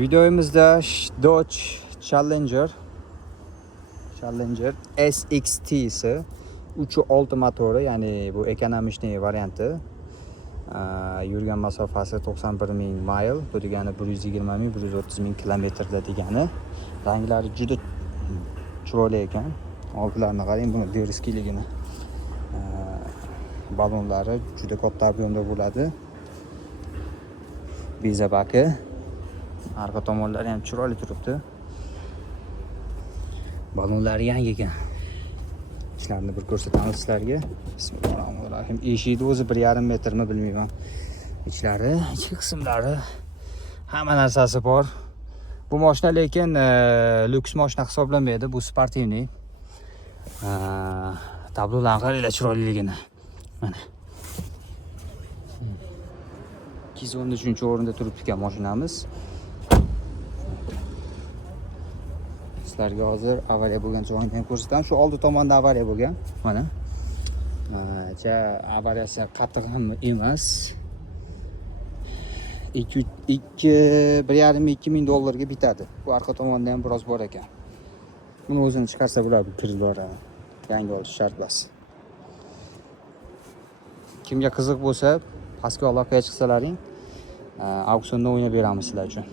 Videomuzda Dodge Challenger SXT'si 3.6 motori, ya'ni bu ekonomishniy varianti. Yurgan masofasi 91.000 mil, bu degani 120.000 130.000 kilometrda degani. Ranglari juda chiroyli ekan. Oldlarini qarang, buni deriskiligini. Balonlari juda katta ob'yomda bo'ladi. Bezabaki. Arqa tomonlari ham chiroyli turibdi. Balonlari yangi ekan. İçlarini bir ko'rsatamiz sizlarga. Bismillahirrohmanirrohim. Eshigi o'zi 1,5 metrmi bilmayman. İçlari, ichki qismlari hamma narsasi bor. Bu mashina lekin lyuks mashina hisoblanmaydi, bu sportivniy. Tablolarni qaranglar chiroyliligini. Mana. 213-o'rinda turibdi ekan mashinamiz. Sizlarga hozir avariya bo'lgan joyini ham ko'rsataman. Shu oldi tomonda avariya bo'lgan. Mana. Avariyasi qattiq ham emas. 1,5-2 ming dollarga bitadi. Bu arqa tomonda ham biroz bor ekan. Buni o'zini chiqarsa bo'ladi, kirdora. Yangi olish shart bas. Kimga qiziq bo'lsa, pastga aloqaga chiqsalaring, auksionda o'ynab beramiz sizlar uchun.